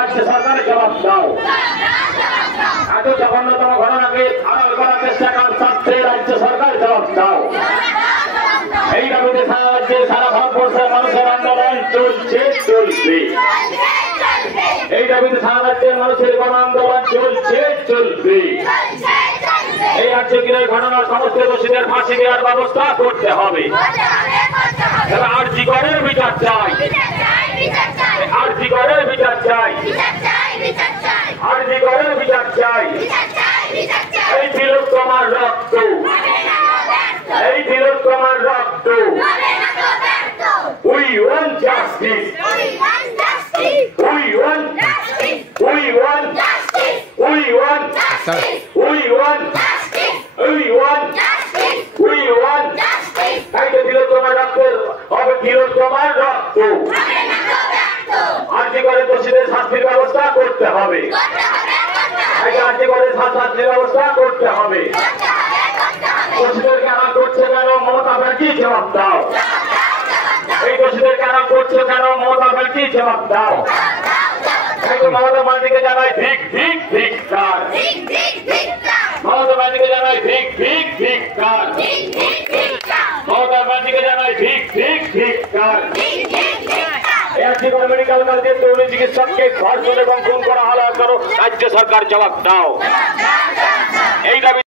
রাজ্য সরকারের জবাব দাও। এত জঘন্যতম ঘটনাকে আড়াল করার চেষ্টা করছে রাজ্য সরকার, জবাব দাও। এই দাবিতে সারা রাজ্যে সারা ভারতবর্ষের মানুষের আন্দোলন চলছে, চলবে। এই দাবিতে সারা রাজ্যের মানুষের গণ আন্দোলন চলছে, চলবে। এই রাজ্যে কিনে ঘটনার সমস্ত দোষীদের ফাঁসি দেওয়ার ব্যবস্থা করতে হবে। আরজি করের বিচার চাই, আরজি করের বিচার চাই, আরজি করের বিচার চাই। এই তিলোত্তমার রক্ত, এই তিলোত্তমার রক্ত। We want justice. We want justice. We want justice. We want justice. We want justice. We want justice. We want justice. এই যে তিলোত্তমার রক্ত হবে, তিলোত্তমার রক্ত। আরজি করে দোষীদের শাস্তির ব্যবস্থা করতে হবে। আরজি করে শাস্তির ব্যবস্থা করতে হবে। দোষীদের কেন করছে কেন মমতা ব্যানার্জি, জবাব দাও। এই দোষীদের কেন করছে কেন মমতা ব্যানার্জি, জবাব দাও। মমতা ব্যানার্জিকে জানাই ঠিক ঠিক ঠিক কার, মমতা ব্যানার্জিকে জানাই ঠিক ঠিক ঠিক কার, মমতা ব্যানার্জিকে জানাই ঠিক ঠিক ঠিক কার। মেডিকেল কলেজের তরুণী চিকিৎসককে ধর্ষণ এবং খুন করা হলো, রাজ্য সরকার জবাব দাও। এই দাবি